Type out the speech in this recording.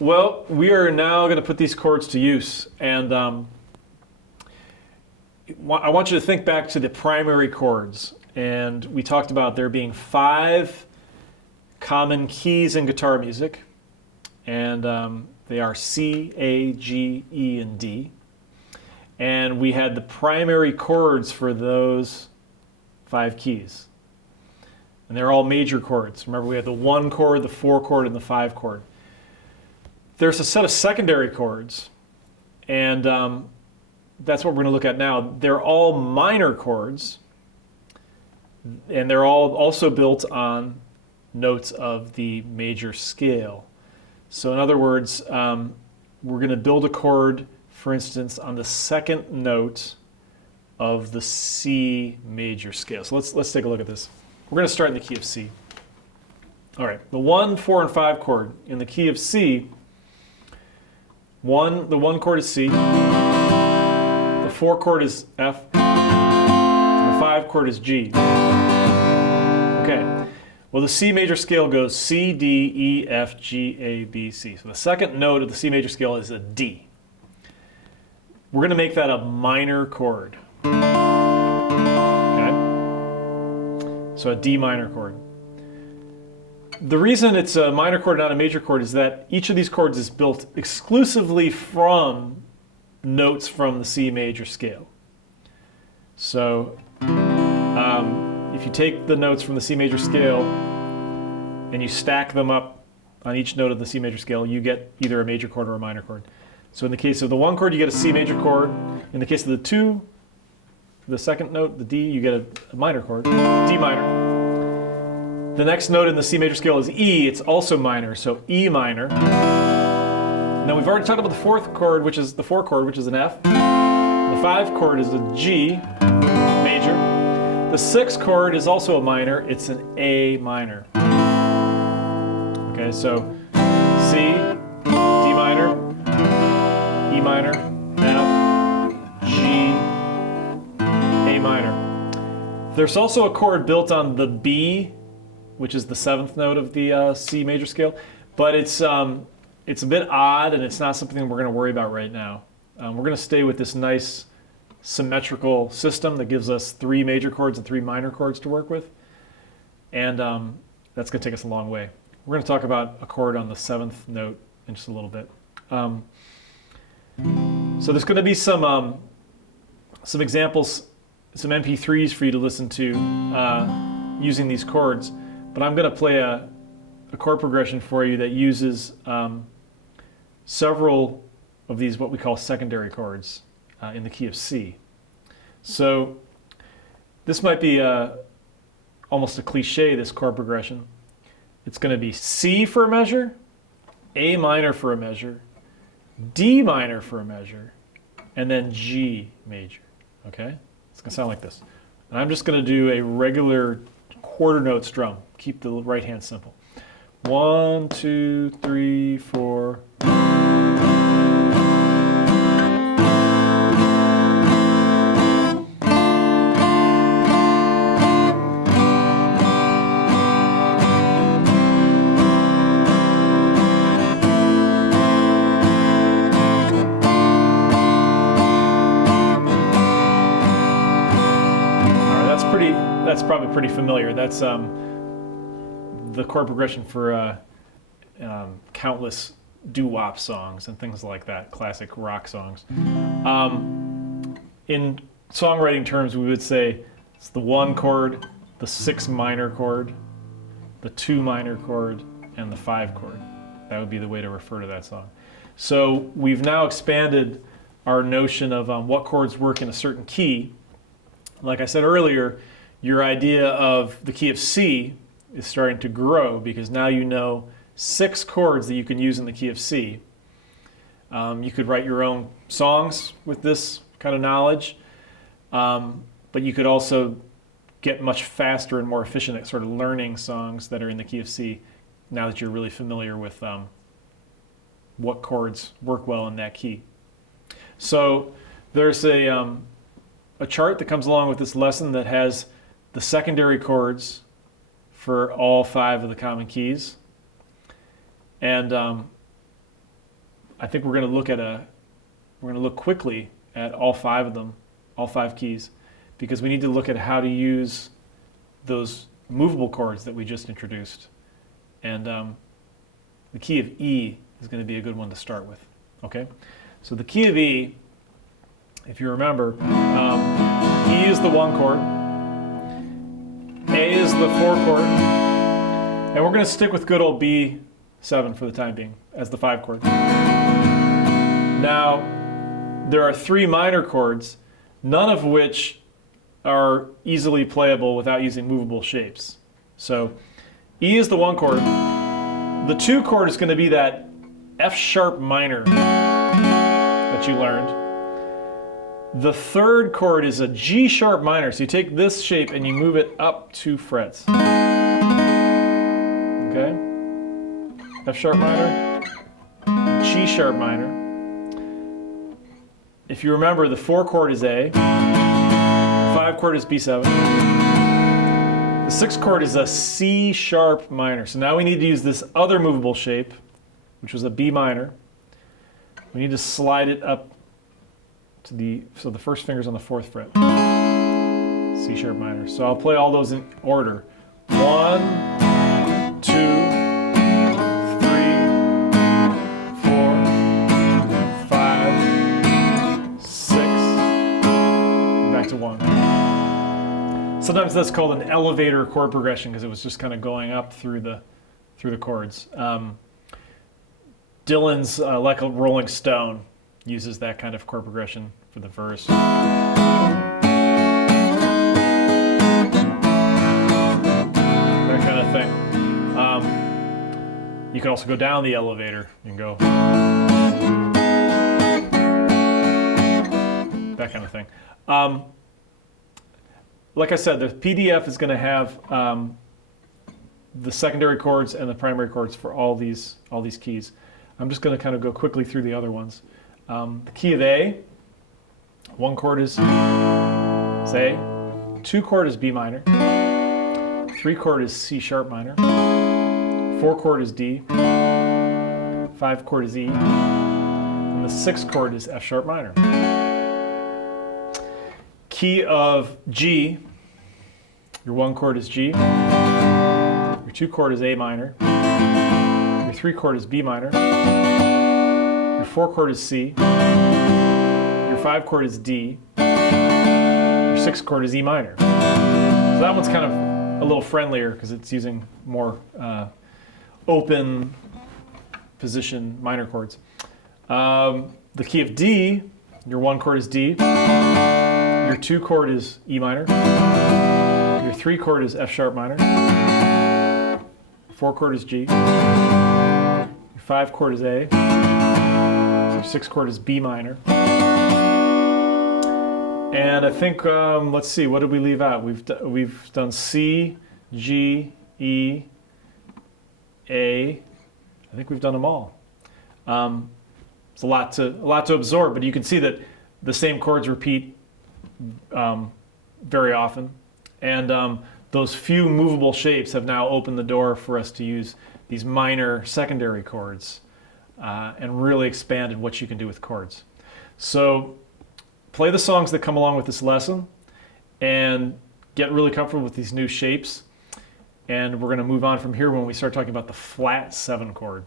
Well, we are now going to put these chords to use, and I want you to think back to the primary chords, and we talked about there being 5 common keys in guitar music, and they are C, A, G, E, and D. And we had the primary chords for those 5 keys. And they're all major chords. Remember, we had the 1 chord, the 4 chord, and the 5 chord. There's a set of secondary chords, and that's what we're going to look at now. They're all minor chords, and they're all also built on notes of the major scale. So in other words, we're going to build a chord, for instance, on the 2nd note of the C major scale. So let's take a look at this. We're going to start in the key of C. All right, the 1, 4, and 5 chord in the key of C. The 1 chord is C. The 4 chord is F. And the 5 chord is G. Okay. Well, the C major scale goes C, D, E, F, G, A, B, C. So the 2nd note of the C major scale is a D. We're going to make that a minor chord. Okay? So a D minor chord. The reason it's a minor chord, not a major chord, is that each of these chords is built exclusively from notes from the C major scale. So if you take the notes from the C major scale and you stack them up on each note of the C major scale, you get either a major chord or a minor chord. So in the case of the 1 chord, you get a C major chord. In the case of the 2, the 2nd note, the D, you get a minor chord, D minor. The next note in the C major scale is E. It's also minor, so E minor. Now we've already talked about the 4th chord, which is the 4 chord, which is an F. The 5 chord is a G major. The 6th chord is also a minor. It's an A minor. Okay, so C, D minor, E minor, F, G, A minor. There's also a chord built on the B, which is the 7th note of the C major scale, but it's a bit odd, and it's not something we're going to worry about right now. We're going to stay with this nice symmetrical system that gives us 3 major chords and 3 minor chords to work with, and that's going to take us a long way. We're going to talk about a chord on the 7th note in just a little bit. So there's going to be some examples, some MP3s for you to listen to using these chords. But I'm going to play a chord progression for you that uses several of these what we call secondary chords in the key of C. So this might be almost a cliche, this chord progression. It's going to be C for a measure, A minor for a measure, D minor for a measure, and then G major. Okay? It's going to sound like this. And I'm just going to do a regular quarter note strum. Keep the right hand simple. 1, 2, 3, 4. That's probably pretty familiar. That's the chord progression for countless doo-wop songs and things like that, classic rock songs. In songwriting terms, we would say it's the 1 chord, the 6 minor chord, the 2 minor chord, and the 5 chord. That would be the way to refer to that song. So we've now expanded our notion of what chords work in a certain key. Like I said earlier, your idea of the key of C is starting to grow because now you know 6 chords that you can use in the key of C. You could write your own songs with this kind of knowledge, but you could also get much faster and more efficient at sort of learning songs that are in the key of C now that you're really familiar with what chords work well in that key. So there's a chart that comes along with this lesson that has the secondary chords for all 5 of the common keys. And I think we're going to look quickly at all 5 of them, all 5 keys, because we need to look at how to use those movable chords that we just introduced. And the key of E is going to be a good one to start with. Okay, so the key of E, if you remember, E is the 1 chord, A is the 4 chord, and we're going to stick with good old B7 for the time being as the 5 chord. Now, there are 3 minor chords, none of which are easily playable without using movable shapes. So E is the 1 chord. The 2 chord is going to be that F sharp minor that you learned. The 3rd chord is a G sharp minor. So you take this shape and you move it up 2 frets. Okay? F sharp minor, G sharp minor. If you remember, the 4 chord is A, 5 chord is B7. The 6 chord is a C sharp minor. So now we need to use this other movable shape, which was a B minor. We need to slide it up to so the first finger's on the 4th fret. C sharp minor. So I'll play all those in order. 1, 2, 3, 4, 5, 6, back to 1. Sometimes that's called an elevator chord progression because it was just kind of going up through the chords. Dylan's Like a Rolling Stone uses that kind of chord progression for the verse. That kind of thing. You can also go down the elevator. You can go that kind of thing. Like I said, the PDF is going to have the secondary chords and the primary chords for all these keys. I'm just going to kind of go quickly through the other ones. The key of A, 1 chord is A, 2 chord is B minor, 3 chord is C sharp minor, 4 chord is D, 5 chord is E, and the 6th chord is F sharp minor. Key of G, your 1 chord is G, your 2 chord is A minor, your 3 chord is B minor, your 4 chord is C, your 5 chord is D, your 6th chord is E minor. So that one's kind of a little friendlier because it's using more open position minor chords. The key of D, your 1 chord is D, your 2 chord is E minor, your 3 chord is F sharp minor, 4 chord is G, your 5 chord is A, your 6 chord is B minor. And I think, let's see, what did we leave out? We've done C, G, E, A. I think we've done them all. It's a lot to absorb, but you can see that the same chords repeat very often. And those few movable shapes have now opened the door for us to use these minor secondary chords and really expanded what you can do with chords. So play the songs that come along with this lesson and get really comfortable with these new shapes. And we're going to move on from here when we start talking about the flat 7 chord.